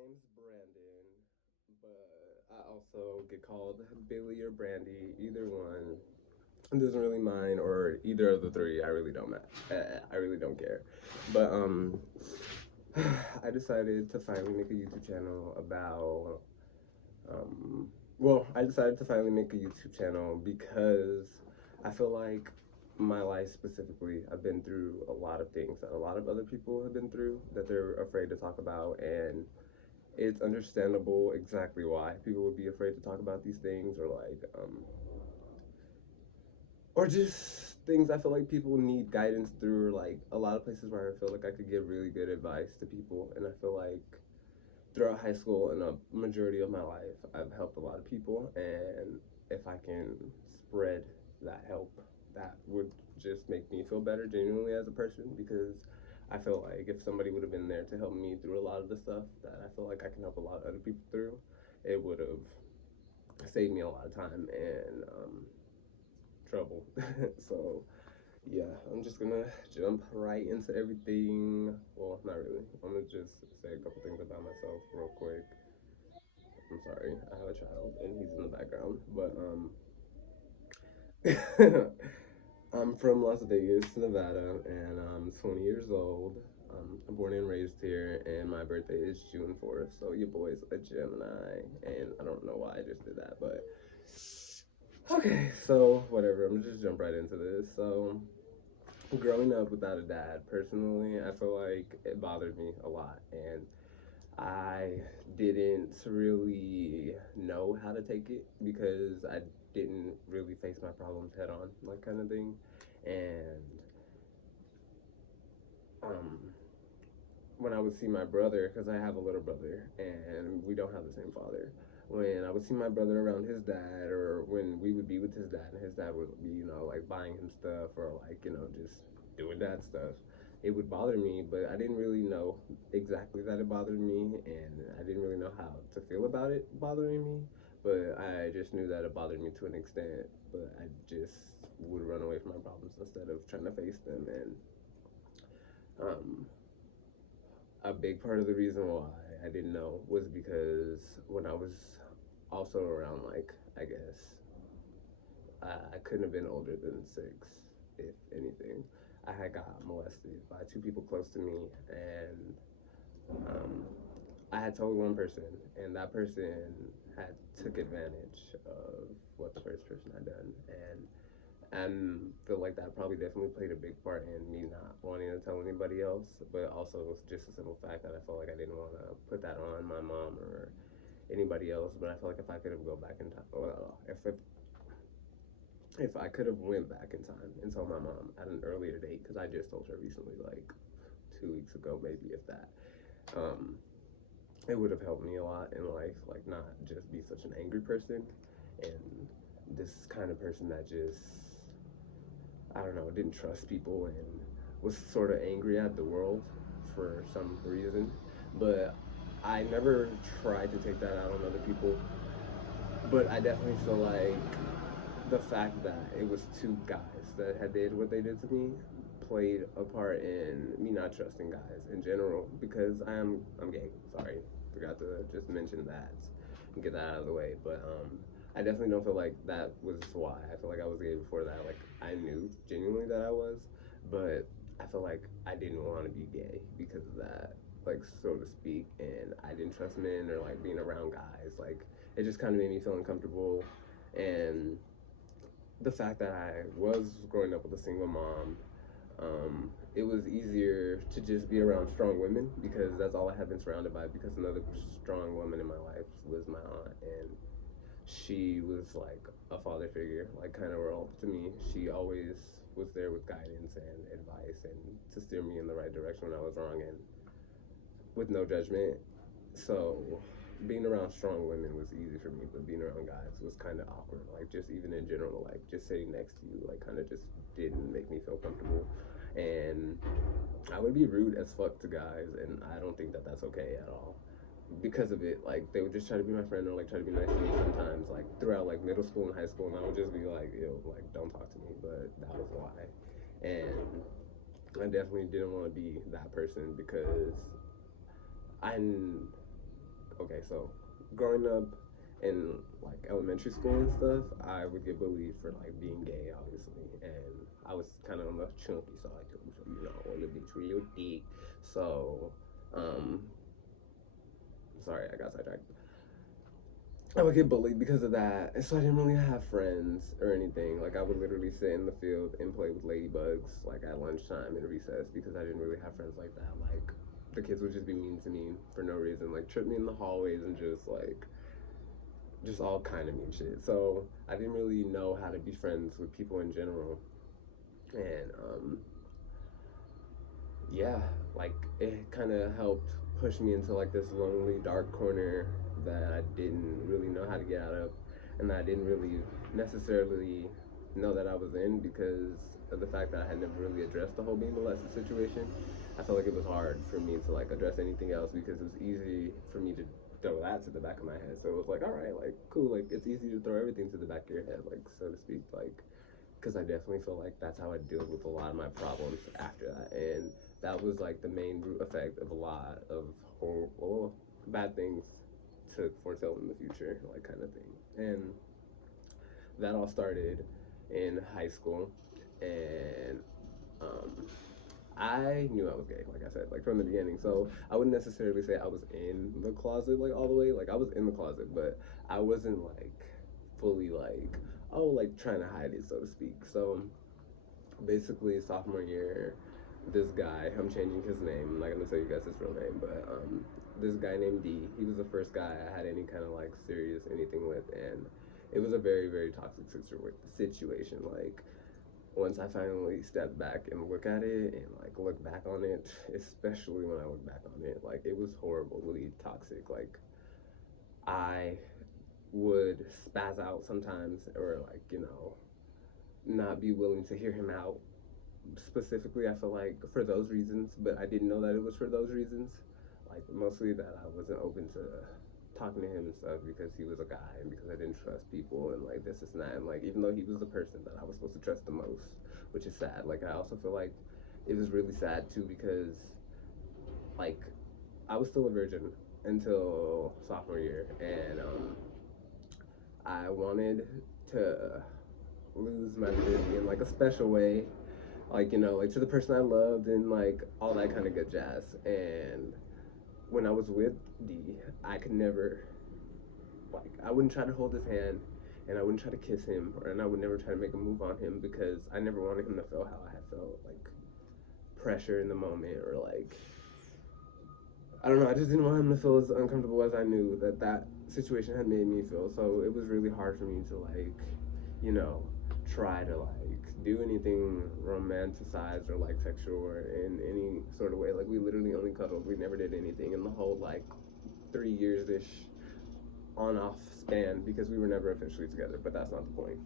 name's Brandon, but I also get called Billy or Brandy. Either one doesn't really mind, or either of the three. I really don't I really don't care. But I decided to finally make a YouTube channel about. Um, I decided to finally make a YouTube channel because I feel like my life specifically, I've been through a lot of things that a lot of other people have been through that they're afraid to talk about, and it's understandable exactly why people would be afraid to talk about these things, or just things I feel like people need guidance through, or like a lot of places where I feel like I could give really good advice to people. And I feel like throughout high school and a majority of my life, I've helped a lot of people, and if I can spread that help, that would just make me feel better genuinely as a person, because I feel like if somebody would have been there to help me through a lot of the stuff that I feel like I can help a lot of other people through, it would have saved me a lot of time and trouble. So yeah, I'm just gonna jump right into everything. Well, not really. I'm gonna just say a couple things about myself real quick. I'm sorry, I have a child and he's in the background. But I'm from Las Vegas, Nevada, and I'm 20 years old. I'm born and raised here, and my birthday is June 4th. So your boy's a Gemini, and I don't know why I just did that, but okay. So whatever. I'm gonna just jump right into this. So growing up without a dad, personally, I feel like it bothered me a lot, and I didn't really know how to take it because I didn't really face my problems head on, like kind of thing. And um, when I would see my brother, because I have a little brother and we don't have the same father, when I would see my brother around his dad, or when we would be with his dad and his dad would be, like buying him stuff, or like, just doing dad stuff, it would bother me, but I didn't really know exactly that it bothered me, and I didn't really know how to feel about it bothering me. But I just knew that it bothered me to an extent, but I just would run away from my problems instead of trying to face them. And um, a big part of the reason why I didn't know was because when I was also around, like, I guess, I couldn't have been older than 6, if anything. I had got molested by 2 people close to me, and um, I had told one person, and that person had took advantage of what the first person had done, and feel like that probably definitely played a big part in me not wanting to tell anybody else. But also just a simple fact that I felt like I didn't want to put that on my mom or anybody else. But I feel like if I could have go back in time, well, if I could have went back in time and told my mom at an earlier date, because I just told her recently, like 2 weeks ago, maybe if that, um, it would have helped me a lot in life, like not just be such an angry person and this kind of person that just, I don't know, didn't trust people and was sort of angry at the world for some reason. But I never tried to take that out on other people. But I definitely feel like the fact that it was 2 guys that had did what they did to me played a part in me not trusting guys in general, because I'm gay. Sorry, forgot to just mention that and get that out of the way. But I definitely don't feel like that was why. I feel like I was gay before that. Like I knew genuinely that I was, but I feel like I didn't want to be gay because of that, like so to speak. And I didn't trust men or like being around guys. Like it just kind of made me feel uncomfortable. And the fact that I was growing up with a single mom, it was easier to just be around strong women because that's all I had been surrounded by. Because another strong woman in my life was my aunt, and she was like a father figure, like kind of role to me. She always was there with guidance and advice and to steer me in the right direction when I was wrong, and with no judgment. So being around strong women was easy for me, but being around guys was kind of awkward. Like just even in general, like just sitting next to you, like kind of just didn't make me feel comfortable. And I would be rude as fuck to guys, and I don't think that that's okay at all. Because of it, like they would just try to be my friend or like try to be nice to me sometimes, like throughout like middle school and high school, and I would just be like, yo, like don't talk to me. But that was why, and I definitely didn't want to be that person because I okay, so growing up in like elementary school and stuff, I would get bullied for like being gay, obviously, and I was kind of on the chunky side too, so a little bit real thick. So, um, sorry, I got sidetracked. I would get bullied because of that, and so I didn't really have friends or anything. Like I would literally sit in the field and play with ladybugs, like at lunchtime and recess, because I didn't really have friends like that. Like the kids would just be mean to me for no reason, like trip me in the hallways and just all kind of mean shit. So I didn't really know how to be friends with people in general, and yeah, like it kind of helped push me into like this lonely, dark corner that I didn't really know how to get out of, and I didn't really necessarily know that I was in because of the fact that I had never really addressed the whole being molested situation. I felt like it was hard for me to like address anything else because it was easy for me to throw that to the back of my head. So it was like, all right, like cool, like it's easy to throw everything to the back of your head, like so to speak, like because I definitely feel like that's how I deal with a lot of my problems after that, and that was like the main root effect of a lot of horrible, bad things to foretell in the future, like kind of thing. And that all started in high school, and um, I knew I was gay, like I said, like from the beginning. So I wouldn't necessarily say I was in the closet like all the way. Like I was in the closet, but I wasn't like fully like like trying to hide it, so to speak. So basically, sophomore year, this guy, I'm changing his name. I'm not gonna tell you guys his real name, but this guy named D. He was the first guy I had any kind of like serious anything with, and it was a very very toxic situation. Like once I finally stepped back and look at it and like look back on it, especially when I look back on it, like it was horribly toxic. Like I would spaz out sometimes or like, not be willing to hear him out. Specifically, I feel like for those reasons, but I didn't know that it was for those reasons. Like mostly that I wasn't open to talking to him and stuff because he was a guy and because I didn't trust people and like this is not and like even though he was the person that I was supposed to trust the most, which is sad. Like I also feel like it was really sad too because like I was still a virgin until sophomore year, and I wanted to lose my virginity in like a special way, like like to the person I loved and like all that kind of good jazz. And when I was with D, I could never, like, I wouldn't try to hold his hand, and I wouldn't try to kiss him, and I would never try to make a move on him because I never wanted him to feel how I had felt, like pressure in the moment or like I don't know. I just didn't want him to feel as uncomfortable as I knew that situation had made me feel. So it was really hard for me to like, try to like do anything romanticized or like sexual or in any sort of way. Like we literally only cuddled. We never did anything in the whole like 3 years ish on off span because we were never officially together. But that's not the point.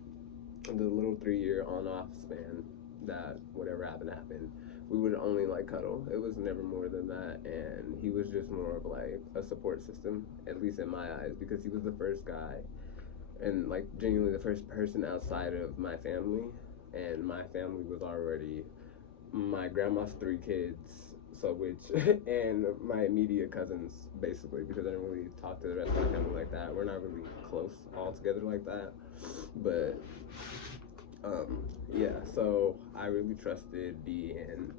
The little 3 year on off span that whatever happened, we would only like cuddle. It was never more than that, and he was just more of like a support system, at least in my eyes, because he was the first guy and like genuinely the first person outside of my family, and my family was already my grandma's 3 kids, so which and my immediate cousins basically, because I didn't really talk to the rest of my family like that. We're not really close all together like that, but yeah, so I really trusted D, and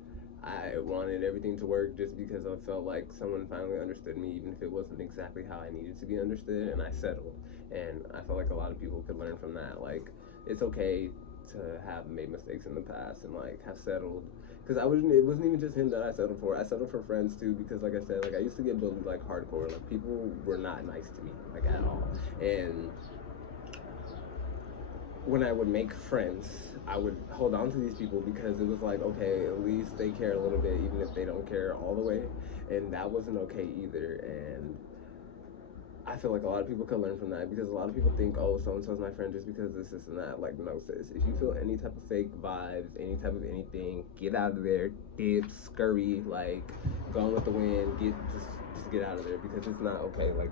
I wanted everything to work just because I felt like someone finally understood me, even if it wasn't exactly how I needed to be understood, and I settled. And I felt like a lot of people could learn from that. Like, it's okay to have made mistakes in the past and like have settled. Because it wasn't even just him that I settled for. I settled for friends too, because like I said, like I used to get bullied like hardcore. Like people were not nice to me, like at all. And when I would make friends, I would hold on to these people because it was like, okay, at least they care a little bit, even if they don't care all the way. And that wasn't okay either. And I feel like a lot of people could learn from that because a lot of people think, oh, so-and-so's my friend just because this and that. Like, no, sis. If you feel any type of fake vibes, any type of anything, get out of there. Dip, scurry, like, going with the wind. Just get out of there because it's not okay. Like,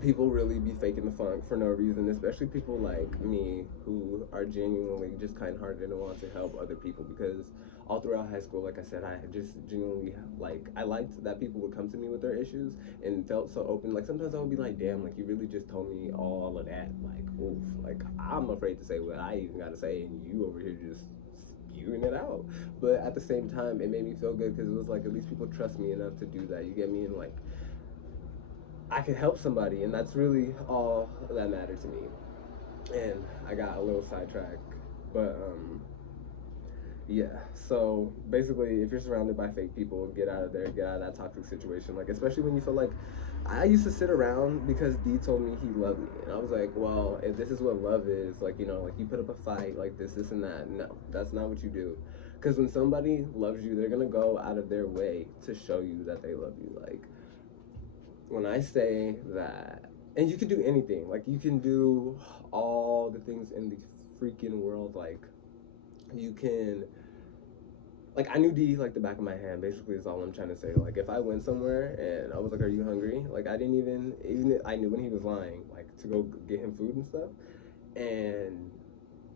people really be faking the funk for no reason, especially people like me who are genuinely just kind-hearted and want to help other people. Because all throughout high school, like I said, I had just genuinely like I liked that people would come to me with their issues and felt so open. Like sometimes I would be like, damn, like you really just told me all of that. Like, oof, like I'm afraid to say what I even gotta say, and you over here just spewing it out. But at the same time, it made me feel good because it was like at least people trust me enough to do that. You get me? And like I can help somebody, and that's really all that mattered to me. And I got a little sidetracked, but yeah. So basically, if you're surrounded by fake people, get out of there, get out of that toxic situation. Like especially when you feel like, I used to sit around because D told me he loved me, and I was like, well, if this is what love is, like like you put up a fight, like this and that. No, that's not what you do. Because when somebody loves you, they're gonna go out of their way to show you that they love you. Like when I say that, and you can do anything, like you can do all the things in the freaking world, like you can, like I knew D like the back of my hand, basically is all I'm trying to say. Like if I went somewhere and I was like, are you hungry? Like I didn't even I knew when he was lying, like to go get him food and stuff. And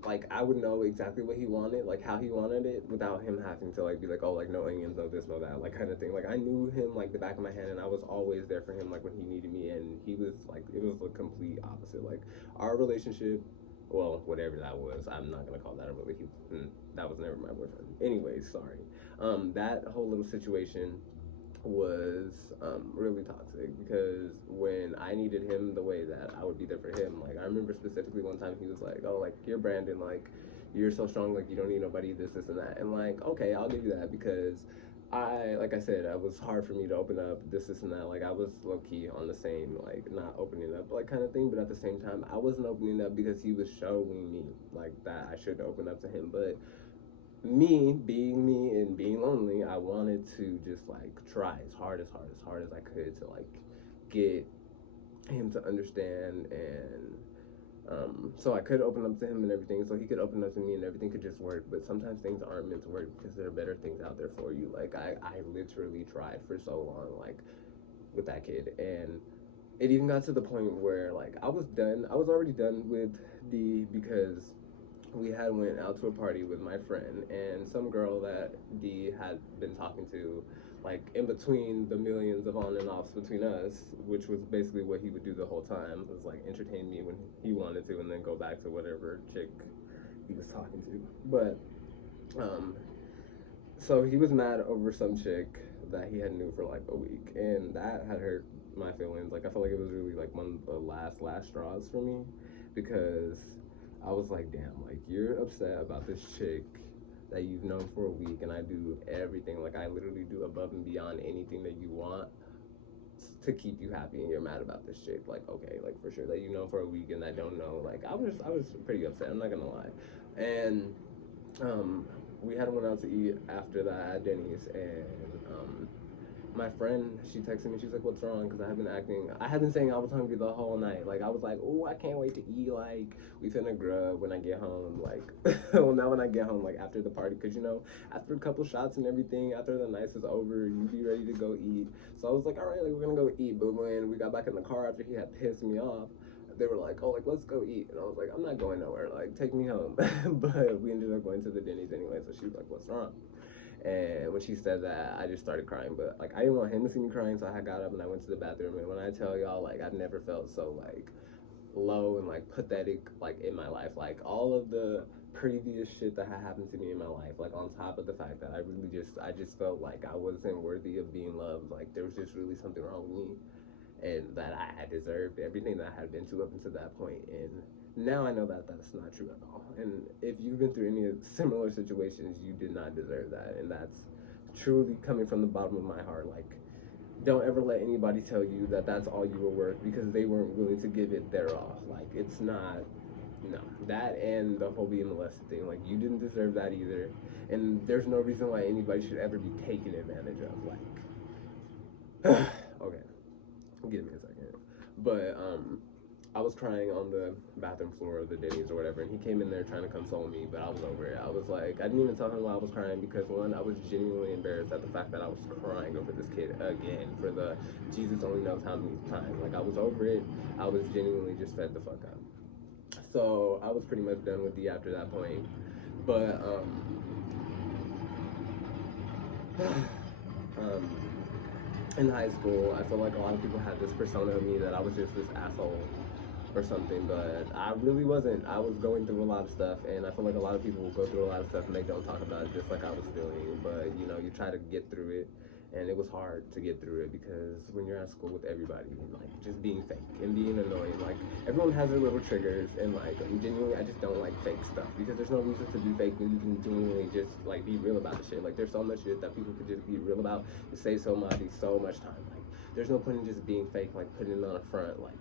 like I would know exactly what he wanted, like how he wanted it, without him having to like be like, oh, like no onions, no this, no that, like kind of thing. Like I knew him like the back of my hand, and I was always there for him, like when he needed me. And he was like, it was the complete opposite. Like our relationship, well, whatever that was, I'm not gonna call that a relationship. That was never my boyfriend. Anyways, sorry. That whole little situation was really toxic because when I needed him the way that I would be there for him, like I remember specifically one time he was like, oh, like you're Brandon, like you're so strong, like you don't need nobody, this and that. And like, okay, I'll give you that because like I said, it was hard for me to open up this and that. Like I was low key on the same, like not opening up, like kind of thing. But at the same time, I wasn't opening up because he was showing me like that I should open up to him. But me being me and being lonely, I wanted to just like try as hard as I could to like get him to understand. And so I could open up to him and everything, so he could open up to me and everything could just work. But sometimes things aren't meant to work because there are better things out there for you. Like I literally tried for so long, like with that kid. And it even got to the point where like I was done, I was already done with D because we had went out to a party with my friend and some girl that D had been talking to, like in between the millions of on and offs between us, which was basically what he would do the whole time, was like entertain me when he wanted to and then go back to whatever chick he was talking to. But um so he was mad over some chick that he had knew for like a week, and that had hurt my feelings. Like I felt like it was really like one of the last straws for me, because I was like, damn, like you're upset about this chick that you've known for a week, and I do everything, like I literally do above and beyond anything that you want to keep you happy, and you're mad about this chick. Like okay, like for sure that you know for a week and I don't know. Like I was pretty upset, I'm not gonna lie. And we had went out to eat after that at Denny's, and my friend, she texted me, she's like, what's wrong? Because I had been saying I was hungry the whole night. Like, I was like, oh, I can't wait to eat. Like, we finna grub when I get home. Like, well, not when I get home, like, after the party. Because, after a couple shots and everything, after the night is over, you be ready to go eat. So I was like, all right, like, we're gonna go eat. But when we got back in the car after he had pissed me off, they were like, oh, like, let's go eat. And I was like, I'm not going nowhere. Like, take me home. But we ended up going to the Denny's anyway. So she was like, what's wrong? And when she said that, I just started crying. But like I didn't want him to see me crying, so I got up and I went to the bathroom. And when I tell y'all, like I've never felt so like low and like pathetic like in my life. Like all of the previous shit that had happened to me in my life, like on top of the fact that I just felt like I wasn't worthy of being loved. Like there was just really something wrong with me, and that I had deserved everything that I had been to up until that point. And now I know that that's not true at all. And if you've been through any similar situations, you did not deserve that. And that's truly coming from the bottom of my heart. Like, don't ever let anybody tell you that that's all you were worth, because they weren't willing to give it their all. Like, it's not, no. That and the whole being molested thing, like, you didn't deserve that either. And there's no reason why anybody should ever be taken advantage of. Like, okay, give me a second. But, I was crying on the bathroom floor of the Denny's or whatever, and he came in there trying to console me, but I was over it. I was like, I didn't even tell him why I was crying because, one, I was genuinely embarrassed at the fact that I was crying over this kid again for the Jesus only knows how many times. Like, I was over it. I was genuinely just fed the fuck up. So I was pretty much done with D after that point. But, in high school, I feel like a lot of people had this persona of me that I was just this asshole or something, but I really wasn't. I was going through a lot of stuff, and I feel like a lot of people will go through a lot of stuff and they don't talk about it just like I was doing. But you know, you try to get through it, and it was hard to get through it because when you're at school with everybody, like just being fake and being annoying, like everyone has their little triggers, and like genuinely, I just don't like fake stuff because there's no reason to be fake when you can genuinely just like be real about the shit. Like there's so much shit that people could just be real about and save so much time. Like there's no point in just being fake, like putting it on a front, like.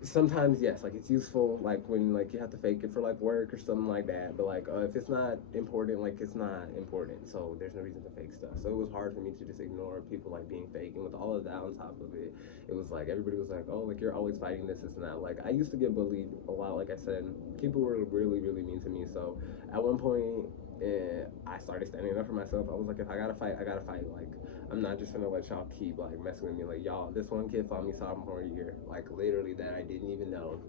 Sometimes yes, like it's useful, like when like you have to fake it for like work or something like that, but like if it's not important, like it's not important, so there's no reason to fake stuff. So it was hard for me to just ignore people like being fake, and with all of that on top of it, it was like everybody was like, oh, like you're always fighting this and that. Like I used to get bullied a lot, like I said, people were really mean to me. So at one point I started standing up for myself. I was like, if I gotta fight, I gotta fight. Like I'm not just gonna let y'all keep like messing with me. Like y'all, this one kid fought me sophomore year, like literally that I didn't even know,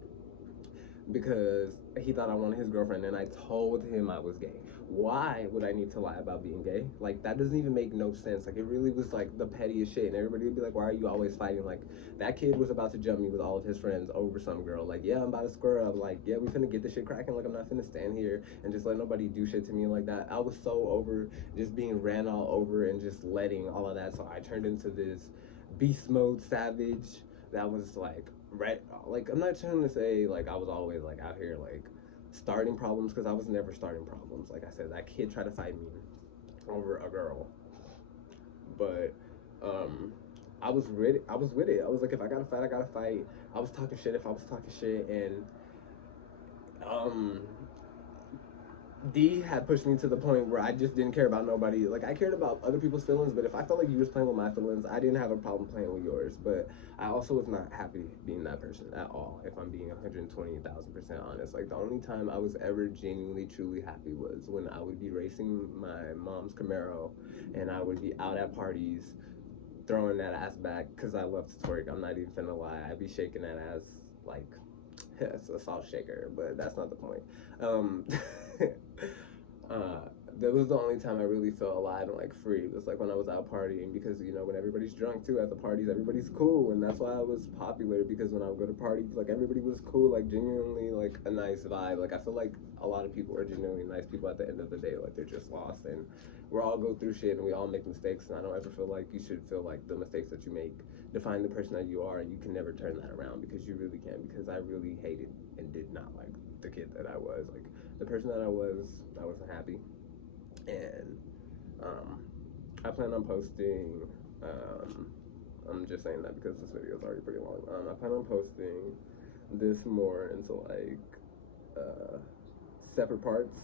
because he thought I wanted his girlfriend, and I told him I was gay. Why would I need to lie about being gay? Like that doesn't even make no sense. Like it really was like the pettiest shit, and everybody would be like, why are you always fighting? Like that kid was about to jump me with all of his friends over some girl. Like, yeah, I'm about to square up. Like, yeah, we finna get this shit cracking. Like I'm not finna stand here and just let nobody do shit to me like that. I was so over just being ran all over and just letting all of that. So I turned into this beast mode savage that was like right. Like I'm not trying to say like I was always like out here like starting problems, because I was never starting problems. Like I said, that kid tried to fight me over a girl, but I was ready. I was with it. I was like, if I gotta fight, I gotta fight. I was talking shit if I was talking shit, and D had pushed me to the point where I just didn't care about nobody. Like I cared about other people's feelings, but if I felt like you was playing with my feelings, I didn't have a problem playing with yours. But I also was not happy being that person at all, if I'm being 120,000% honest. Like the only time I was ever genuinely truly happy was when I would be racing my mom's Camaro, and I would be out at parties throwing that ass back because I love to twerk. I'm not even finna lie. I'd be shaking that ass like it's a salt shaker, but that's not the point. That was the only time I really felt alive and like free. It was like when I was out partying, because you know when everybody's drunk too at the parties, everybody's cool, and that's why I was popular, because when I would go to parties, like everybody was cool, like genuinely like a nice vibe. Like I feel like a lot of people are genuinely nice people at the end of the day. Like they're just lost, and we all go through shit and we all make mistakes, and I don't ever feel like you should feel like the mistakes that you make define the person that you are, and you can never turn that around, because you really can. Because I really hated and did not like the kid that I was. Like the person that I wasn't happy. And I plan on posting, I'm just saying that because this video is already pretty long. I plan on posting this more into like separate parts.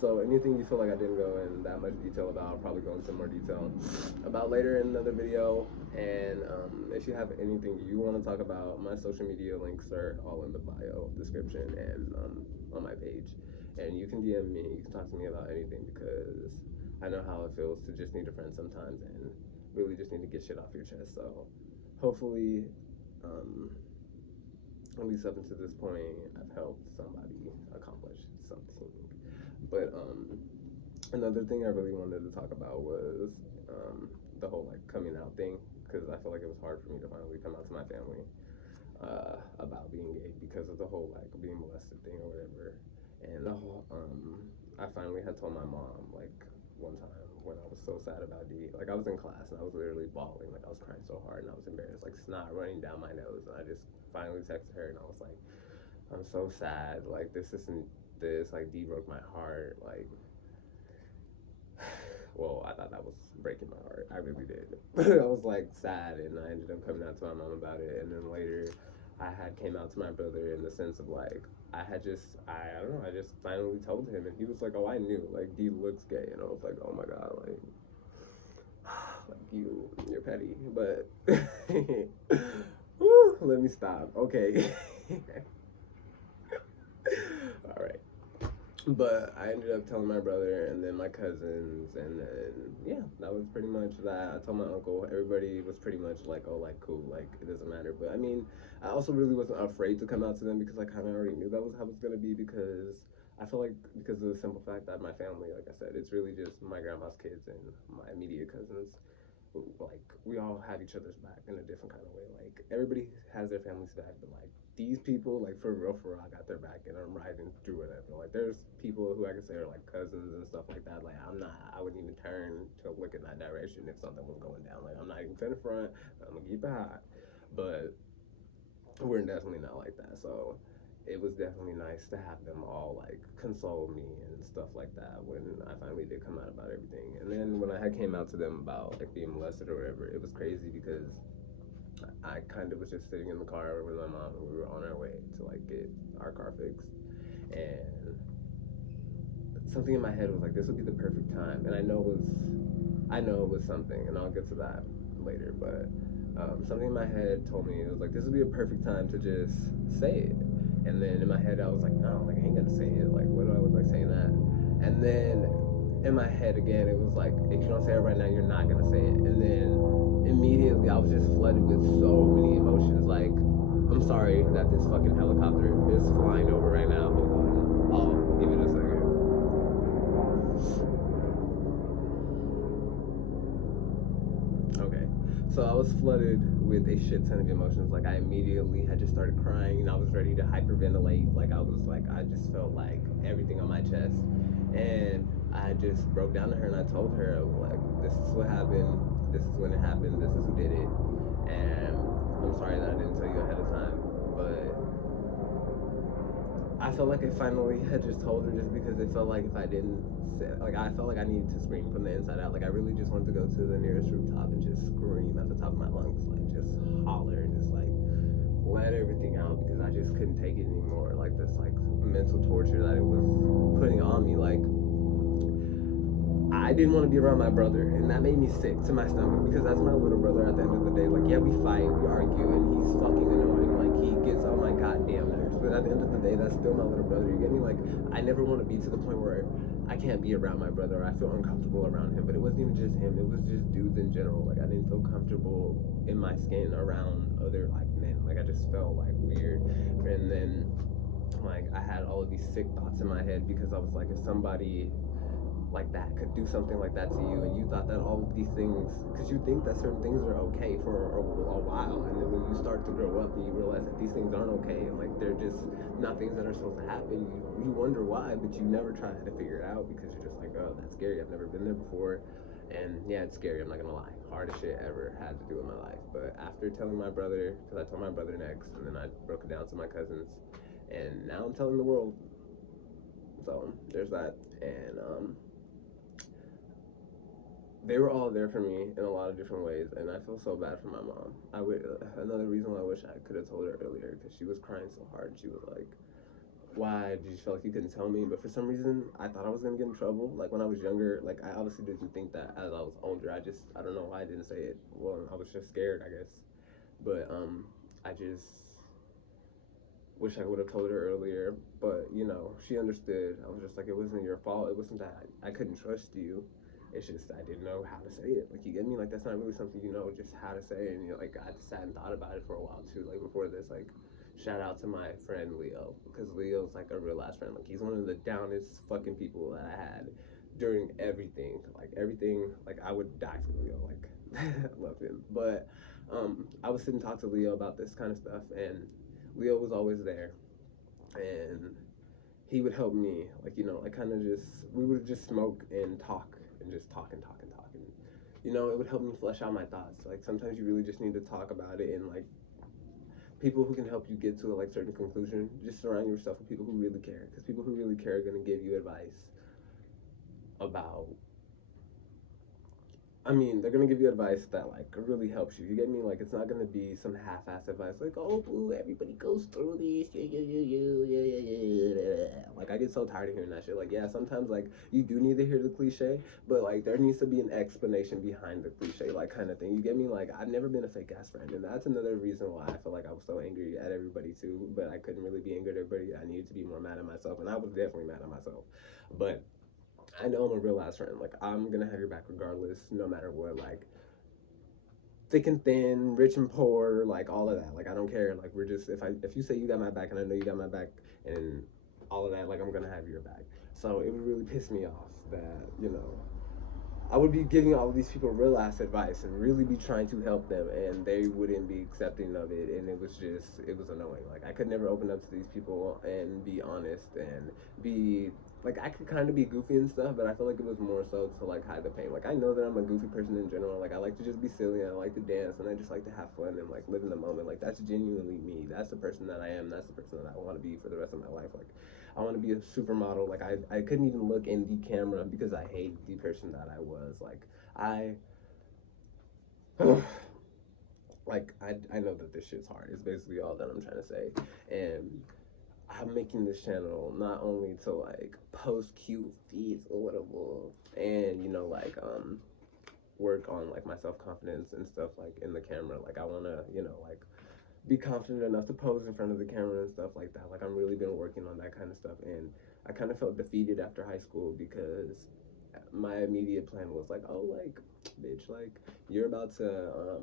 So anything you feel like I didn't go in that much detail about, I'll probably go into more detail about later in another video. And if you have anything you want to talk about, my social media links are all in the bio description and on my page. And you can DM me, you can talk to me about anything, because I know how it feels to just need a friend sometimes and really just need to get shit off your chest. So hopefully, at least up until this point, I've helped somebody accomplish something. But another thing I really wanted to talk about was the whole like coming out thing, because I feel like it was hard for me to finally come out to my family about being gay because of the whole like being molested thing or whatever. And the whole, I finally had told my mom like one time when I was so sad about D. Like I was in class and I was literally bawling, like I was crying so hard and I was embarrassed, like snot running down my nose, and I just finally texted her and I was like, I'm so sad, like this isn't this, like D broke my heart, like well, I thought that was breaking my heart. I really did. I was like sad, and I ended up coming out to my mom about it, and then later I had came out to my brother in the sense of like I don't know, I just finally told him, and he was like, oh, I knew, like D looks gay, and I was like, oh my god, like you're petty, but whew, let me stop. Okay. All right. But I ended up telling my brother and then my cousins, and then yeah, that was pretty much that. I told my uncle. Everybody was pretty much like, "Oh, like cool, like it doesn't matter." But I mean, I also really wasn't afraid to come out to them because I kind of already knew that was how it was gonna be because I feel like because of the simple fact that my family, like I said, it's really just my grandma's kids and my immediate cousins. Like we all have each other's back in a different kind of way. Like everybody has their family's back, but like these people, like for real, I got their back, and I'm riding through whatever. Like there's people who I can say are like cousins and stuff like that. Like I wouldn't even turn to look in that direction if something was going down. Like I'm not even finna front. I'm gonna keep it high, but we're definitely not like that. So it was definitely nice to have them all like console me and stuff like that when I finally did come out about everything. And then when I had came out to them about like being molested or whatever, it was crazy because I kind of was just sitting in the car with my mom and we were on our way to like get our car fixed. And something in my head was like, this would be the perfect time. And I know it was something, and I'll get to that later. But something in my head told me it was like this would be a perfect time to just say it. And then in my head I was like, no, like I ain't gonna say it. Like what do I look like saying that? And then in my head again it was like, if you don't say it right now, you're not gonna say it. And then immediately I was just flooded with so many emotions. Like I'm sorry that this fucking helicopter is flying over right now. Hold on, I'll give it a second. Okay. So I was flooded with a shit ton of emotions. Like I immediately had just started crying and I was ready to hyperventilate. Like I just felt like everything on my chest. And I just broke down to her and I told her like, this is what happened. This is when it happened. This is who did it. And I'm sorry that I didn't tell you ahead of time, but I felt like I finally had just told her just because it felt like if I didn't say, like I felt like I needed to scream from the inside out. Like I really just wanted to go to the nearest rooftop and just scream at the top of my lungs, like just holler and just like let everything out because I just couldn't take it anymore. Like this like mental torture that it was putting on me. Like I didn't want to be around my brother, and that made me sick to my stomach because that's my little brother at the end of the day. Like, yeah, we fight, we argue, and he's fucking annoying. Like, he gets on my goddamn nerves. But at the end of the day, that's still my little brother. You get me? Like, I never want to be to the point where I can't be around my brother. Or I feel uncomfortable around him. But it wasn't even just him. It was just dudes in general. Like, I didn't feel comfortable in my skin around other, like, men. Like, I just felt, like, weird. And then, like, I had all of these sick thoughts in my head because I was like, if somebody like that could do something like that to you and you thought that all of these things because you think that certain things are okay for a while, and then when you start to grow up and you realize that these things aren't okay and like they're just not things that are supposed to happen, you wonder why, but you never try to figure it out because you're just like, oh, that's scary, I've never been there before. And yeah, it's scary, I'm not gonna lie, hardest shit ever had to do in my life. But after telling my brother, because I told my brother next and then I broke it down to my cousins, and now I'm telling the world. So there's that. And they were all there for me in a lot of different ways, and I feel so bad for my mom. I would another reason why I wish I could have told her earlier, because she was crying so hard. She was like, "Why did you feel like you couldn't tell me?" But for some reason, I thought I was gonna get in trouble. Like when I was younger, like I obviously didn't think that as I was older. I don't know why I didn't say it. Well, I was just scared, I guess. But I just wish I would have told her earlier. But you know, she understood. I was just like, it wasn't your fault. It wasn't that I couldn't trust you. It's just I didn't know how to say it. Like you get me? Like that's not really something you know just how to say. And you know, like I just sat and thought about it for a while too. Like before this, like shout out to my friend Leo, because Leo's like a real ass friend. Like he's one of the downest fucking people that I had during everything. Like everything. Like I would die for Leo. Like I love him. But I would sit and talk to Leo about this kind of stuff, and Leo was always there, and he would help me. Like you know, like kind of just we would just smoke and talk and just talk and talk and talk, and you know it would help me flesh out my thoughts. Like sometimes you really just need to talk about it, and like people who can help you get to a like certain conclusion. Just surround yourself with people who really care, because people who really care are going to give you advice about I mean, they're gonna give you advice that like really helps you. You get me? Like, it's not gonna be some half-ass advice like, "Oh, boo, everybody goes through this." Yeah, yeah, yeah, yeah, yeah, yeah, yeah, yeah, yeah. Like, I get so tired of hearing that shit. Like, yeah, sometimes like you do need to hear the cliche, but like there needs to be an explanation behind the cliche, like kind of thing. You get me? Like, I've never been a fake ass friend, and that's another reason why I feel like I was so angry at everybody too. But I couldn't really be angry at everybody. I needed to be more mad at myself, and I was definitely mad at myself. But I know I'm a real ass friend. Like, I'm gonna have your back regardless, no matter what. Like, thick and thin, rich and poor, like all of that. Like, I don't care. Like, we're just if you say you got my back and I know you got my back and all of that, like, I'm gonna have your back. So it would really piss me off that I would be giving all of these people real ass advice and really be trying to help them, and they wouldn't be accepting of it, and it was annoying. Like, I could never open up to these people and be honest and be like, I could kind of be goofy and stuff, but I feel like it was more so to like hide the pain. Like, I know that I'm a goofy person in general. Like, I like to just be silly and I like to dance and I just like to have fun and like live in the moment. Like, that's genuinely me. That's the person that I am. That's the person that I want to be for the rest of my life. Like, I want to be a supermodel. Like, I couldn't even look in the camera because I hate the person that I was. Like, I I know that this shit's hard. It's basically all that I'm trying to say. And I'm making this channel not only to like post cute feeds or whatever, and like work on like my self confidence and stuff like in the camera. Like, I wanna like be confident enough to pose in front of the camera and stuff like that. Like, I'm really been working on that kind of stuff, and I kind of felt defeated after high school because my immediate plan was like, oh, like, bitch, like, you're about to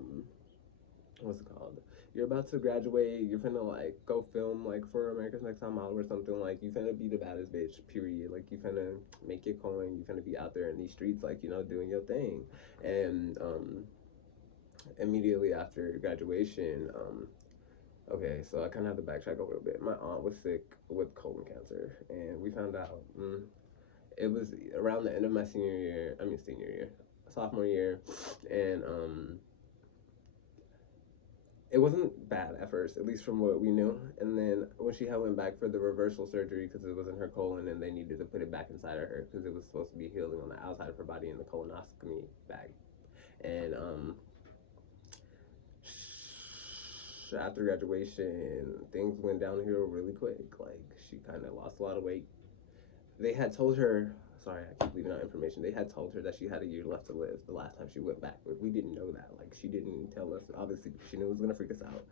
what's it called? You're about to graduate. You're finna like go film like for America's Next Top Model or something. Like, you finna be the baddest bitch. Period. Like, you finna make your coin. You finna be out there in these streets, like, doing your thing. And immediately after graduation, okay, so I kind of have to backtrack a little bit. My aunt was sick with colon cancer, and we found out. It was around the end of my senior year, sophomore year, and it wasn't bad at first, at least from what we knew. And then when she had went back for the reversal surgery because it was in her colon and they needed to put it back inside of her because it was supposed to be healing on the outside of her body in the colonoscopy bag. And after graduation, things went downhill really quick. Like, she kind of lost a lot of weight. They had told her, sorry, I keep leaving out information. They had told her that she had a year left to live the last time she went back. But we didn't know that. Like, she didn't tell us. Obviously, she knew it was going to freak us out.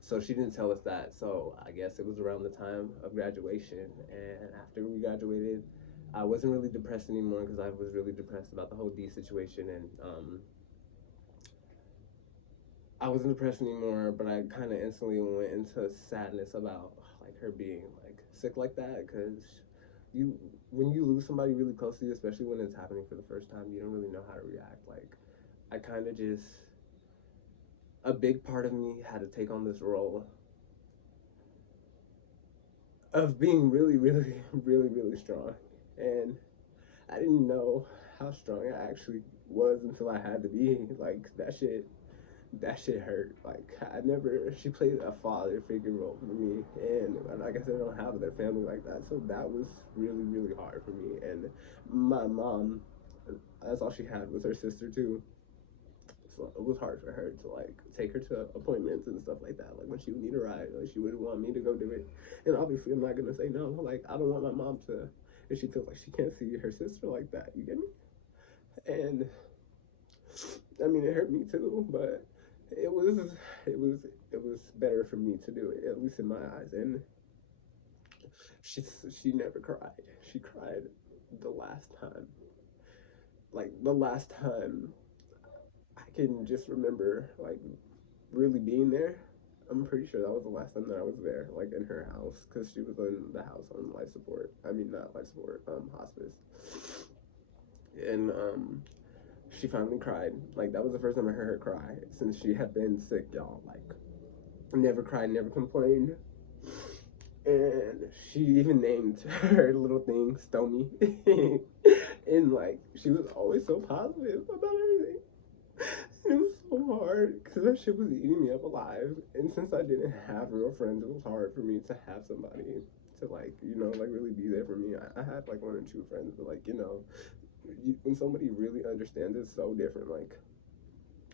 So she didn't tell us that. So I guess it was around the time of graduation. And after we graduated, I wasn't really depressed anymore because I was really depressed about the whole D situation. And I wasn't depressed anymore, but I kind of instantly went into sadness about like her being like sick like that, because you when you lose somebody really close to you, especially when it's happening for the first time, you don't really know how to react. Like, I kind of just a big part of me had to take on this role of being really, really, really, really strong, and I didn't know how strong I actually was until I had to be. Like, that shit hurt. Like, she played a father figure role for me, and like I said, I don't have a family like that, so that was really, really hard for me. And my mom, that's all she had was her sister too, so it was hard for her to like take her to appointments and stuff like that. Like, when she would need a ride, like, she would want me to go do it, and obviously I'm not gonna say no. Like, I don't want my mom to, if she feels like she can't see her sister like that, you get me? And I mean, it hurt me too, but it was it was it was better for me to do it, at least in my eyes. And she never cried. She cried the last time. Like, the last time I can just remember, like, really being there. I'm pretty sure that was the last time that I was there, like, in her house, because she was in the house on life support. I mean, not life support, hospice. And she finally cried. Like, that was the first time I heard her cry since she had been sick, y'all. Like, never cried, never complained. And she even named her little thing Stomy. And like, she was always so positive about everything. And it was so hard because that shit was eating me up alive. And since I didn't have real friends, it was hard for me to have somebody to like, like, really be there for me. I had like one or two friends, but like, when somebody really understands, it's so different. Like,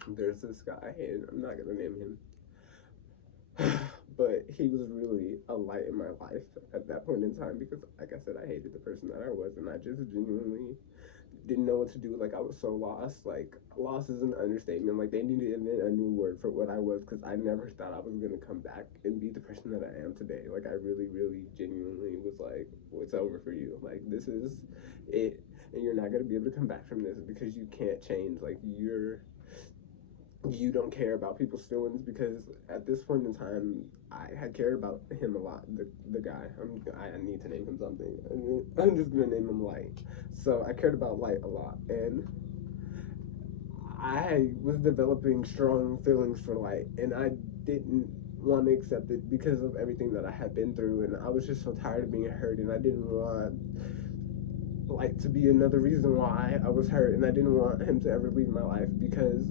there's this guy, and I'm not gonna name him, but he was really a light in my life at that point in time because, like I said, I hated the person that I was, and I just genuinely didn't know what to do. Like, I was so lost. Like, lost is an understatement. Like, they need to invent a new word for what I was because I never thought I was gonna come back and be the person that I am today. Like, I really, really, genuinely was like, well, it's over for you. Like, this is it, and you're not gonna be able to come back from this because you can't change. Like, you don't care about people's feelings because at this point in time, I had cared about him a lot. The guy, I need to name him something. I'm just gonna name him Light. So I cared about Light a lot, and I was developing strong feelings for Light, and I didn't want to accept it because of everything that I had been through, and I was just so tired of being hurt, and I didn't want Light to be another reason why I was hurt, and I didn't want him to ever leave my life because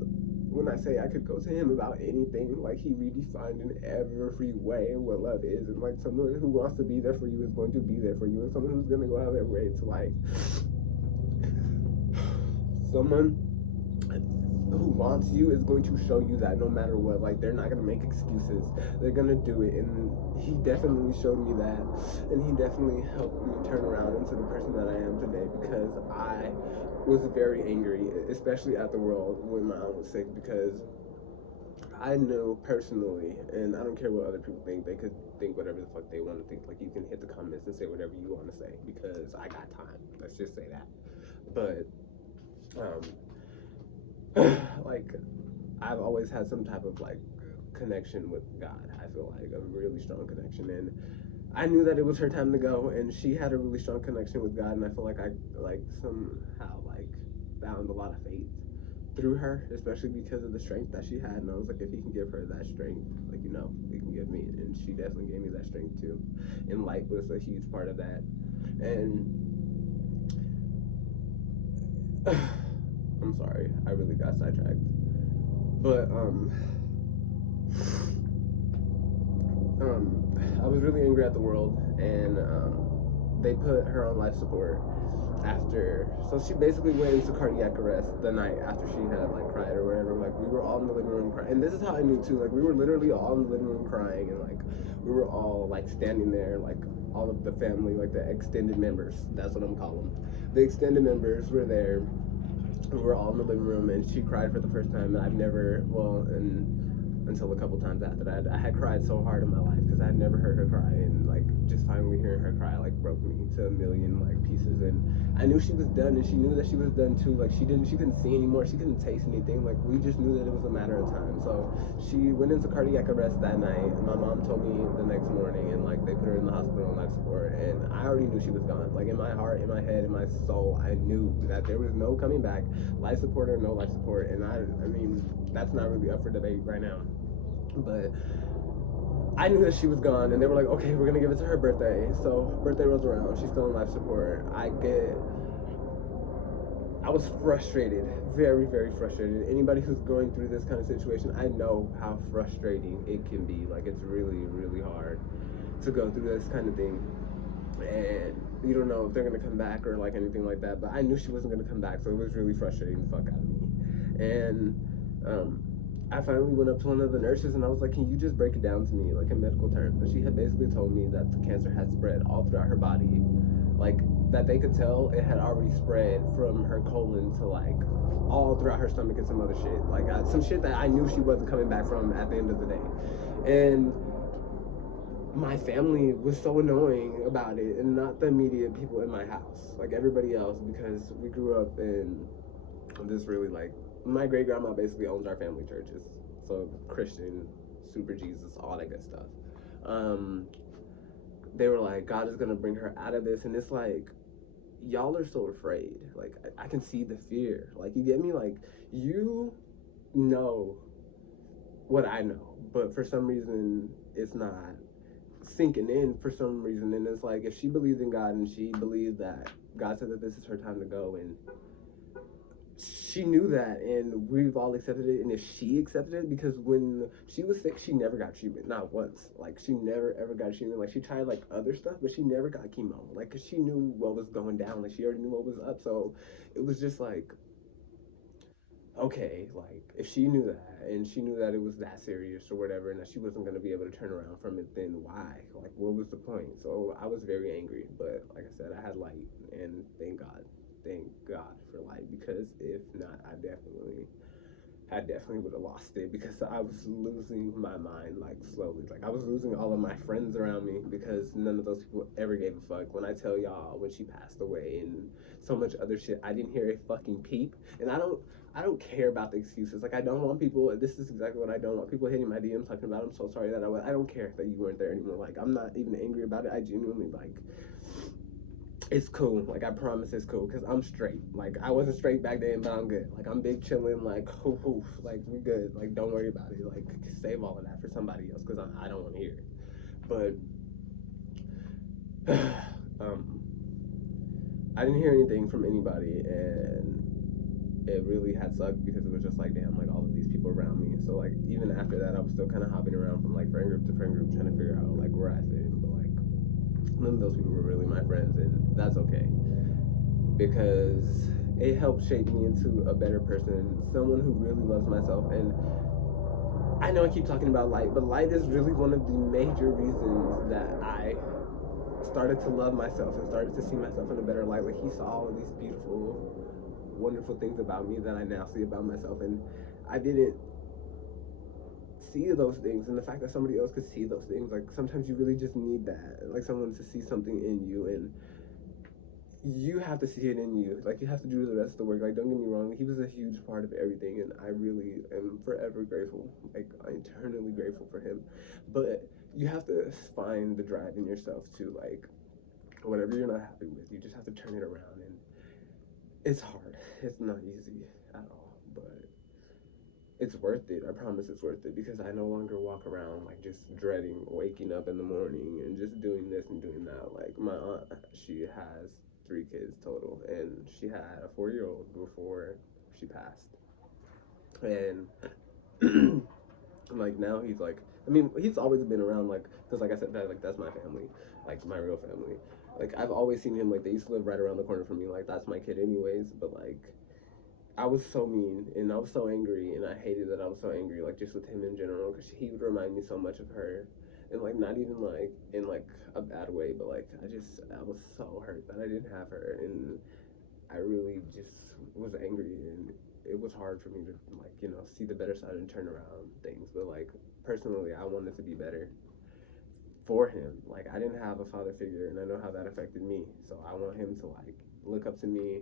when I say I could go to him about anything, like, he redefined in every way what love is, and like, someone who wants to be there for you is going to be there for you, and someone who's going to go out of their way to, like, someone who wants you is going to show you that no matter what. Like, they're not going to make excuses, they're going to do it. And he definitely showed me that, and he definitely helped me turn around into the person that I am today because I was very angry, especially at the world when my aunt was sick, because I know personally, and I don't care what other people think, they could think whatever the fuck they want to think. Like, you can hit the comments and say whatever you want to say because I got time, let's just say that. But like, I've always had some type of, like, connection with God. I feel like a really strong connection, and I knew that it was her time to go, and she had a really strong connection with God, and I feel like I, like, somehow, like, found a lot of faith through her, especially because of the strength that she had, and I was like, if he can give her that strength, like, he can give me, and she definitely gave me that strength too, and Light was a huge part of that. And I'm sorry, I really got sidetracked. But I was really angry at the world, and they put her on life support after. So she basically went into cardiac arrest the night after she had, like, cried or whatever. Like, we were all in the living room crying, and this is how I knew too. Like, we were literally all in the living room crying, and, like, we were all, like, standing there, like, all of the family, like, the extended members. That's what I'm calling them. The extended members were there. We were all in the living room, and she cried for the first time, and I've never, until a couple times after that, I had cried so hard in my life because I had never heard her cry, and, like, just finally hearing her cry, like, broke me to a million, like, pieces. And I knew she was done, and she knew that she was done too. Like, she couldn't see anymore, she couldn't taste anything. Like, we just knew that it was a matter of time. So she went into cardiac arrest that night, and my mom told me the next morning, and, like, they put her in the hospital on life support, and I already knew she was gone. Like, in my heart, in my head, in my soul, I knew that there was no coming back, life support or no life support. And I mean, that's not really up for debate right now, but I knew that she was gone, and they were like, okay, we're gonna give it to her birthday. So birthday rolls around, she's still on life support. I was frustrated, very, very frustrated. Anybody who's going through this kind of situation, I know how frustrating it can be. Like, it's really, really hard to go through this kind of thing, and you don't know if they're gonna come back or, like, anything like that. But I knew she wasn't gonna come back, so it was really frustrating the fuck out of me. And I finally went up to one of the nurses, and I was like, can you just break it down to me, like, in medical terms? And she had basically told me that the cancer had spread all throughout her body, like, that they could tell it had already spread from her colon to, like, all throughout her stomach and some other shit, like, some shit that I knew she wasn't coming back from at the end of the day. And my family was so annoying about it, and not the immediate people in my house, like, everybody else, because we grew up in this really, like, my great grandma basically owns our family churches, so Christian, super Jesus, all that good stuff. They were like, God is gonna bring her out of this, and it's like, y'all are so afraid. Like, I can see the fear. Like, you get me? Like, you know what I know, but for some reason it's not sinking in for some reason. And it's like, if she believed in God and she believed that God said that this is her time to go, and she knew that, and we've all accepted it. And if she accepted it, because when she was sick, she never got treatment, not once. Like, she never ever got treatment. Like, she tried like other stuff, but she never got chemo. Like, cause she knew what was going down. Like, she already knew what was up. So it was just like, okay, like if she knew that, and she knew that it was that serious or whatever, and that she wasn't gonna be able to turn around from it, then why? Like, what was the point? So I was very angry, but like I said, I had light, and thank God for light, because if not, I definitely would have lost it, because I was losing my mind, like, slowly. Like, I was losing all of my friends around me, because none of those people ever gave a fuck. When I tell y'all, when she passed away and so much other shit, I didn't hear a fucking peep. And I don't care about the excuses. Like, I don't want people, this is exactly what I don't want, people hitting my DMs talking about, I'm so sorry that I don't care that you weren't there anymore. Like, I'm not even angry about it. I genuinely, like, it's cool. Like, I promise it's cool, because I'm straight. Like, I wasn't straight back then, but I'm good. Like, I'm big chilling, like, hoof, hoof. Like, we good. Like, don't worry about it. Like, save all of that for somebody else, because I don't want to hear it. But, I didn't hear anything from anybody, and it really had sucked, because it was just like, damn, like, all of these people around me. So, like, even after that, I was still kind of hopping around from, like, friend group to friend group, trying to figure out, like, where I fit in. But, like, none of those people were really my friends, and that's okay, because it helped shape me into a better person, someone who really loves myself. And I know I keep talking about light, but light is really one of the major reasons that I started to love myself and started to see myself in a better light. Like, he saw all of these beautiful, wonderful things about me that I now see about myself, and I didn't see those things. And the fact that somebody else could see those things, like, sometimes you really just need that, like, someone to see something in you, and you have to see it in you. Like, you have to do the rest of the work. Like, don't get me wrong, he was a huge part of everything, and I really am forever grateful. Like, I'm eternally grateful for him. But you have to find the drive in yourself to, like, whatever you're not happy with, you just have to turn it around. And it's hard. It's not easy at all, but it's worth it. I promise it's worth it, because I no longer walk around, like, just dreading waking up in the morning and just doing this and doing that. Like, my aunt, she has 3 kids total, and she had a 4-year-old before she passed. And like, now he's like, I mean, he's always been around, like, because like I said, that, like, that's my family, like, my real family. Like, I've always seen him. Like, they used to live right around the corner from me. Like, that's my kid anyways. But, like, I was so mean, and I was so angry, and I hated that I was so angry, like, just with him in general, because he would remind me so much of her. And, like, not even, like, in, like, a bad way, but, like, I was so hurt that I didn't have her, and I really just was angry, and it was hard for me to, like, see the better side and turn around things. But, like, personally, I wanted to be better for him. Like, I didn't have a father figure, and I know how that affected me, so I want him to, like, look up to me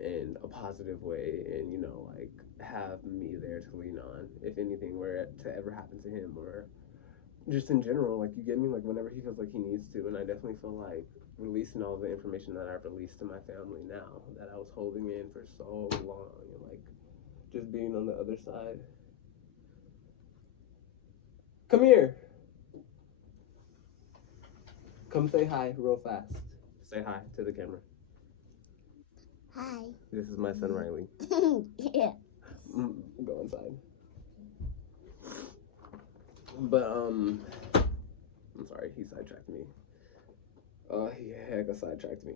in a positive way, and like, have me there to lean on if anything were to ever happen to him, or just in general, like, you get me, like, whenever he feels like he needs to. And I definitely feel like releasing all the information that I've released to my family now, that I was holding in for so long, and, like, just being on the other side. Come here. Come say hi real fast. Say hi to the camera. Hi. This is my son, Riley. Yeah. Go inside. But, I'm sorry, he sidetracked me. He hecka sidetracked me.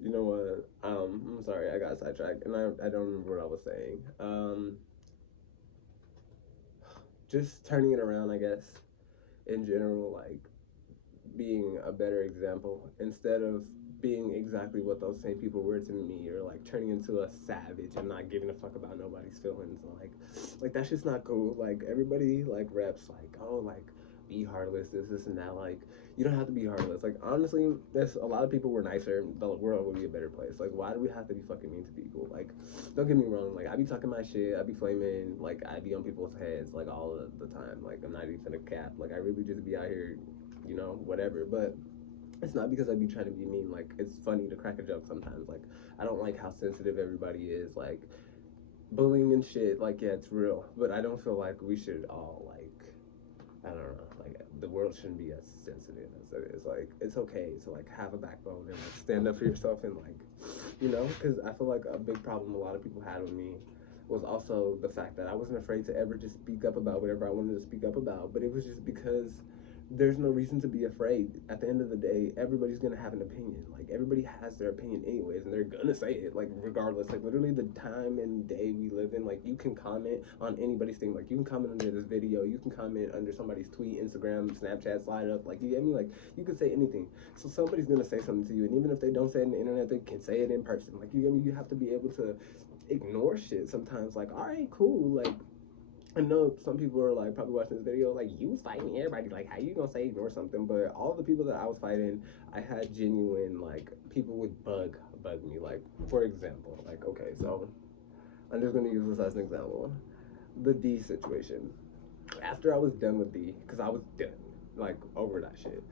You know what? I'm sorry, I got sidetracked, and I don't remember what I was saying. Just turning it around, I guess, in general, like, being a better example, instead of being exactly what those same people were to me, or, like, turning into a savage and not giving a fuck about nobody's feelings. Like, that's just not cool. Like, everybody, like, reps, like, oh, like, be heartless, this and that. Like, you don't have to be heartless. Like, honestly, there's a lot of people were nicer, the world would be a better place. Like, why do we have to be fucking mean to people? Like, don't get me wrong, like, I be talking my shit, I be flaming, like, I be on people's heads, like, all of the time. Like, I'm not even a cap. Like, I really just be out here, whatever. But it's not because I be trying to be mean. Like, it's funny to crack a joke sometimes. Like, I don't like how sensitive everybody is. Like, bullying and shit, like, yeah, it's real. But I don't feel like we should all, like, I don't know, like, the world shouldn't be as sensitive as it is. Like, it's okay to like have a backbone and like stand up for yourself and like, you know, because I feel like a big problem a lot of people had with me was also the fact that I wasn't afraid to ever just speak up about whatever I wanted to speak up about. But it was just because there's no reason to be afraid. At the end of the day, everybody's gonna have an opinion. Like, everybody has their opinion anyways, and they're gonna say it, like, regardless. Like, literally the time and day we live in, like, you can comment on anybody's thing. Like, you can comment under this video, you can comment under somebody's tweet, Instagram, Snapchat, slide up. Like, you get me? Like, you can say anything. So somebody's gonna say something to you, and even if they don't say it on the internet, they can say it in person. Like, you get me? You have to be able to ignore shit sometimes. Like, all right, cool. Like, I know some people are like probably watching this video like, you was fighting everybody, like how you gonna say ignore something? But all the people that I was fighting, I had genuine, like, people would bug me. Like, for example, like, okay, so I'm just gonna use this as an example. The D situation. After I was done with D, because I was done, like, over that shit,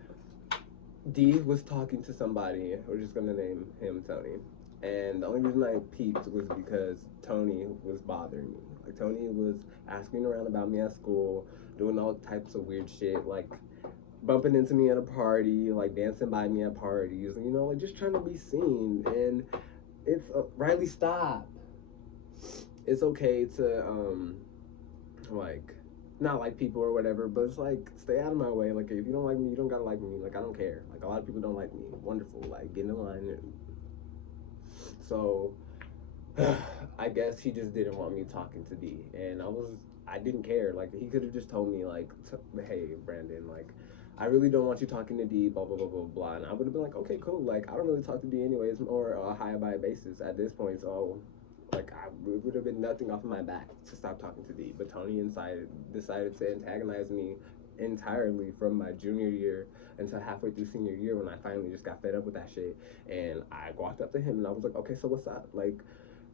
D was talking to somebody, we're just gonna name him Tony. And the only reason I peeped was because Tony was bothering me. Like, Tony was asking around about me at school, doing all types of weird shit, like bumping into me at a party, like dancing by me at parties, you know, like just trying to be seen. And it's Riley, stop. It's okay to like not like people or whatever, but it's like, stay out of my way. Like, if you don't like me, you don't gotta like me. Like, I don't care. Like, a lot of people don't like me. Wonderful. Like, get in line. And so I guess he just didn't want me talking to D, and I didn't care. Like, he could have just told me, like, hey, Brandon, like, I really don't want you talking to D, blah, blah, blah, blah, blah. And I would have been like, okay, cool. Like, I don't really talk to D anyways, or a high-by basis at this point. So, like, it would have been nothing off of my back to stop talking to D. But Tony decided to antagonize me entirely from my junior year until halfway through senior year, when I finally just got fed up with that shit. And I walked up to him and I was like, okay, so what's up? Like,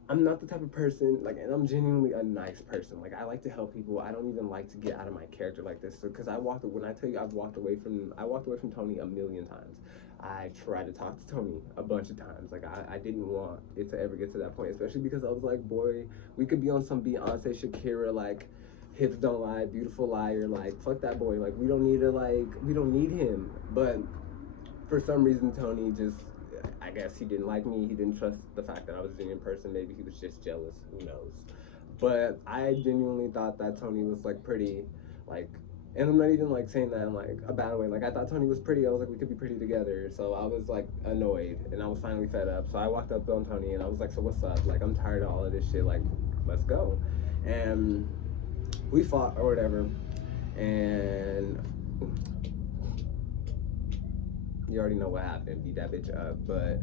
I'm not the type of person, like, and I'm genuinely a nice person. Like, I like to help people. I don't even like to get out of my character like this. So, because when I tell you I walked away from Tony a million times. I tried to talk to Tony a bunch of times. Like, I didn't want it to ever get to that point, especially because I was like, boy, we could be on some Beyonce, Shakira, like, hips don't lie, beautiful liar, like, fuck that boy. Like, we don't need him. But for some reason, Tony just, I guess he didn't like me. He didn't trust the fact that I was a genuine person. Maybe he was just jealous. Who knows? But I genuinely thought that Tony was, like, pretty, like, and I'm not even, like, saying that in, like, a bad way. Like, I thought Tony was pretty. I was like, we could be pretty together. So I was, like, annoyed, and I was finally fed up. So I walked up on Tony, and I was like, so what's up? Like, I'm tired of all of this shit. Like, let's go. And we fought or whatever. And you already know what happened. Beat that bitch up. But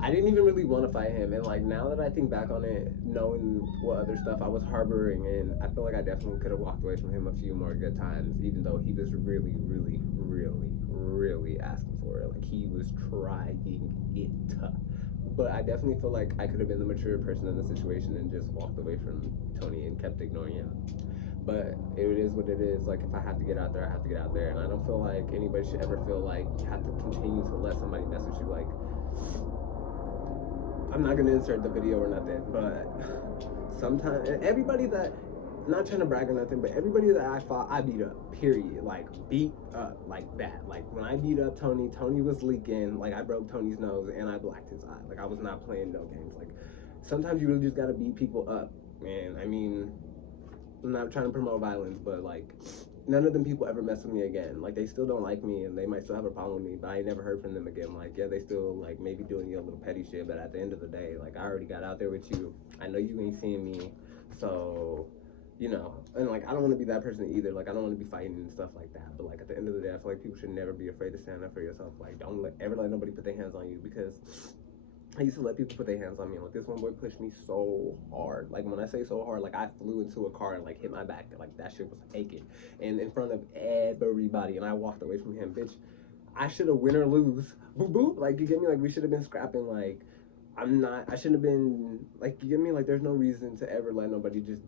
I didn't even really want to fight him. And, like, now that I think back on it, knowing what other stuff I was harboring, and I feel like I definitely could have walked away from him a few more good times, even though he was really, really, really, really asking for it. Like, he was trying it. But I definitely feel like I could have been the mature person in the situation and just walked away from Tony and kept ignoring him. But it is what it is. Like, if I have to get out there, I have to get out there. And I don't feel like anybody should ever feel like you have to continue to let somebody mess with you. Like, I'm not going to insert the video or nothing, but sometimes, and everybody that, not trying to brag or nothing, but everybody that I fought, I beat up, period. Like, beat up, like that. Like, when I beat up Tony, Tony was leaking. Like, I broke Tony's nose and I blacked his eye. Like, I was not playing no games. Like, sometimes you really just got to beat people up, man. I mean, I'm not trying to promote violence, but, like, none of them people ever mess with me again. Like, they still don't like me, and they might still have a problem with me, but I never heard from them again. Like, yeah, they still, like, maybe doing a little petty shit, but at the end of the day, like, I already got out there with you. I know you ain't seeing me, so, you know, and, like, I don't want to be that person either. Like, I don't want to be fighting and stuff like that, but, like, at the end of the day, I feel like people should never be afraid to stand up for yourself. Like, don't ever let nobody put their hands on you, because I used to let people put their hands on me. Like, this one boy pushed me so hard. Like, when I say so hard, like, I flew into a car and, like, hit my back. Like, that shit was aching. And in front of everybody. And I walked away from him. Bitch, I should have win or lose. Boop, boop. Like, you get me? Like, we should have been scrapping. Like, I shouldn't have been, like, you get me? Like, there's no reason to ever let nobody just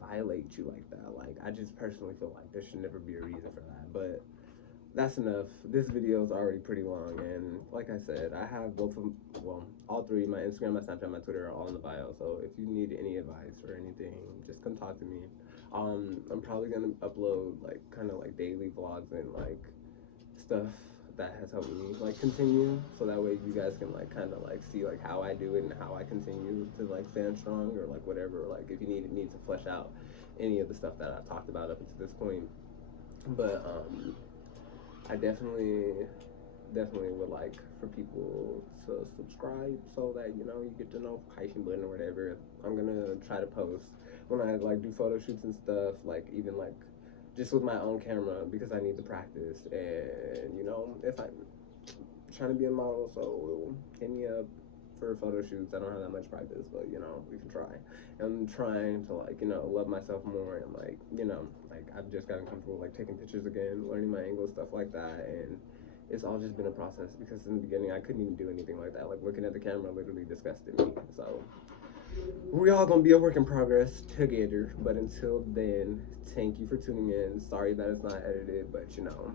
violate you like that. Like, I just personally feel like there should never be a reason for that. But that's enough. This video is already pretty long, and like I said, I have both of them, well, all three, my Instagram, my Snapchat, my Twitter are all in the bio, so if you need any advice or anything, just come talk to me. I'm probably gonna upload like kind of like daily vlogs and like stuff that has helped me like continue, so that way you guys can like kind of like see like how I do it and how I continue to like stand strong, or like whatever, like if you need to flesh out any of the stuff that I've talked about up until this point. But I definitely would like for people to subscribe, so that you know you get the notification button or whatever. I'm gonna try to post when I like do photo shoots and stuff, like even like just with my own camera, because I need to practice. And you know, if I'm trying to be a model, so hit me up for photo shoots. I don't have that much practice, but you know, we can try. I'm trying to like, you know, love myself more, and like, you know, like I've just gotten comfortable like taking pictures again, learning my angles, stuff like that. And it's all just been a process, because in the beginning I couldn't even do anything like that. Like looking at the camera literally disgusted me. So we all gonna be a work in progress together. But until then, thank you for tuning in. Sorry that it's not edited, but you know,